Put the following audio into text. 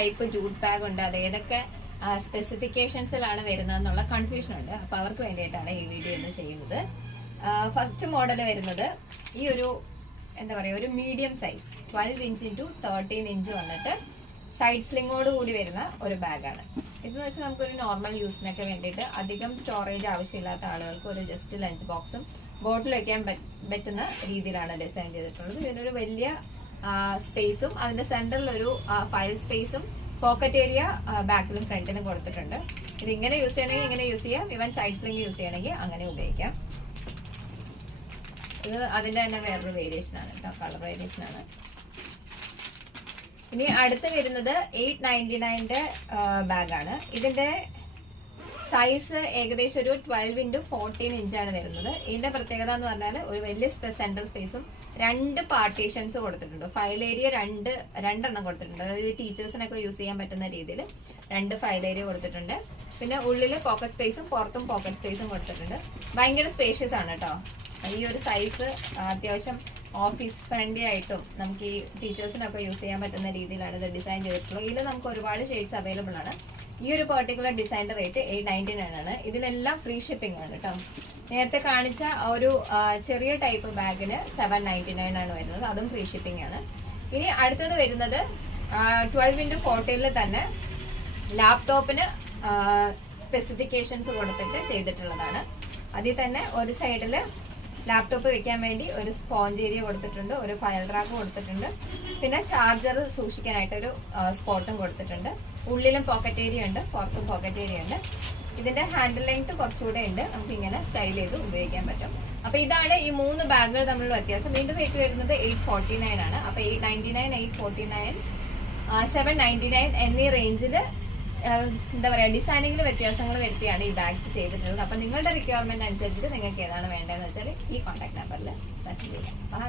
Type jute bag ഉണ്ട്, അത് ഏതൊക്കെ സ്പെസിഫിക്കേഷൻസിലാണ് വരുന്നതെന്നുള്ള കൺഫ്യൂഷൻ ഉണ്ട്. അപ്പൊ അവർക്ക് വേണ്ടിയിട്ടാണ് ഈ വീഡിയോ ഇന്ന് ചെയ്യുന്നത്. ഫസ്റ്റ് മോഡൽ വരുന്നത് ഈ ഒരു എന്താ പറയുക, ഒരു medium size 12 inch into 13 inch വന്നിട്ട് സൈഡ് സ്ലിങ്ങോട് കൂടി വരുന്ന ഒരു ബാഗാണ്. ഇതെന്ന് വെച്ചാൽ നമുക്കൊരു നോർമൽ യൂസിനൊക്കെ വേണ്ടിയിട്ട് അധികം സ്റ്റോറേജ് ആവശ്യമില്ലാത്ത ആളുകൾക്ക് ഒരു ജസ്റ്റ് ലഞ്ച് ബോക്സും ബോട്ടിൽ വയ്ക്കാൻ പറ്റുന്ന രീതിയിലാണ് ഡിസൈൻ ചെയ്തിട്ടുള്ളത്. ഇതിനൊരു വലിയ സ്പേസും അതിന്റെ സെന്ററിൽ ഒരു ഫയൽ സ്പേസും പോക്കറ്റ് ഏരിയ ബാക്കിലും ഫ്രണ്ടിലും കൊടുത്തിട്ടുണ്ട്. ഇത് ഇങ്ങനെ യൂസ് ചെയ്യണമെങ്കിൽ ഇങ്ങനെ യൂസ് ചെയ്യാം, ഇവൻ സൈഡ് സ്ലിംഗ് യൂസ് ചെയ്യണമെങ്കിൽ അങ്ങനെ ഉപയോഗിക്കാം. ഇത് അതിന്റെ തന്നെ വേറൊരു വേരിയേഷൻ ആണ് കേട്ടോ, കളർ വേരിയേഷൻ ആണ്. ഇനി അടുത്ത് വരുന്നത് 899 ബാഗാണ്. ഇതിന്റെ സൈസ് ഏകദേശം ഒരു 12 ഇൻറ്റു 14 ഇഞ്ചാണ് വരുന്നത്. ഇതിന്റെ പ്രത്യേകത എന്ന് പറഞ്ഞാൽ ഒരു വലിയ സെന്റർ സ്പേസും 2 പാർട്ടീഷൻസ് കൊടുത്തിട്ടുണ്ട്. ഫയൽ ഏരിയ രണ്ടെണ്ണം കൊടുത്തിട്ടുണ്ട്. അതായത് ടീച്ചേഴ്സിനൊക്കെ യൂസ് ചെയ്യാൻ പറ്റുന്ന രീതിയിൽ 2 ഫയൽ ഏരിയ കൊടുത്തിട്ടുണ്ട്. പിന്നെ ഉള്ളിൽ പോക്കറ്റ് സ്പേസും പുറത്തും പോക്കറ്റ് സ്പേസും കൊടുത്തിട്ടുണ്ട്. ഭയങ്കര സ്പേഷ്യസ് ആണ് കേട്ടോ. ഈ ഒരു സൈസ് അത്യാവശ്യം ഓഫീസ് ഫ്രണ്ട്ലി ആയിട്ടും നമുക്ക് ഈ ടീച്ചേഴ്സിനൊക്കെ യൂസ് ചെയ്യാൻ പറ്റുന്ന രീതിയിലാണ് ഇത് ഡിസൈൻ ചെയ്തിട്ടുള്ളത്. ഇതിൽ നമുക്ക് ഒരുപാട് ഷെയ്ഡ്സ് അവൈലബിൾ ആണ്. ഈ ഒരു പെർട്ടിക്കുലർ ഡിസൈൻ്റെ റേറ്റ് 899 ആണ്. ഇതിലെല്ലാം ഫ്രീ ഷിപ്പിംഗ് ആണ് കേട്ടോ. നേരത്തെ കാണിച്ച ഒരു ചെറിയ ടൈപ്പ് ബാഗിന് 799 ആണ് വരുന്നത്, അതും ഫ്രീ ഷിപ്പിംഗ് ആണ്. ഇനി അടുത്തത് വരുന്നത് 12 ഇൻറ്റു 14 തന്നെ ലാപ്ടോപ്പിന് സ്പെസിഫിക്കേഷൻസ് കൊടുത്തിട്ട് ചെയ്തിട്ടുള്ളതാണ്. അതിൽ തന്നെ ഒരു സൈഡില് ലാപ്ടോപ്പ് വെക്കാൻ വേണ്ടി ഒരു സ്പോഞ്ച് ഏരിയ കൊടുത്തിട്ടുണ്ട്, ഒരു ഫയൽ റാക്ക് കൊടുത്തിട്ടുണ്ട്, പിന്നെ ചാർജർ സൂക്ഷിക്കാനായിട്ട് ഒരു സ്പോട്ടും കൊടുത്തിട്ടുണ്ട്. ഉള്ളിലും പോക്കറ്റ് ഏരിയ ഉണ്ട്, പുറത്തും പോക്കറ്റ് ഏരിയ ഉണ്ട്. ഇതിന്റെ ഹാൻഡിൽ ലെങ്ത് കുറച്ചുകൂടെ ഉണ്ട്, നമുക്ക് ഇങ്ങനെ സ്റ്റൈൽ ചെയ്ത് ഉപയോഗിക്കാൻ പറ്റും. അപ്പൊ ഇതാണ് ഈ 3 ബാഗുകൾ തമ്മിലുള്ള വ്യത്യാസം. ഇതിന്റെ റേറ്റ് വരുന്നത് 849 ആണ്. അപ്പൊ 899, 849, 799 എന്നീ റേഞ്ചിൽ എന്താ പറയാ ഡിസൈനിങ്ങിൽ വ്യത്യാസങ്ങൾ വരുത്തിയാണ് ഈ ബാഗ്സ് ചെയ്തിട്ടുള്ളത്. അപ്പൊ നിങ്ങളുടെ റിക്വയർമെന്റ് അനുസരിച്ചിട്ട് നിങ്ങൾക്ക് ഏതാണ് വേണ്ടതെന്ന് വെച്ചാൽ ഈ കോൺടാക്ട് നമ്പറിൽ മെസ്സേജ് ചെയ്യാം. ബൈ.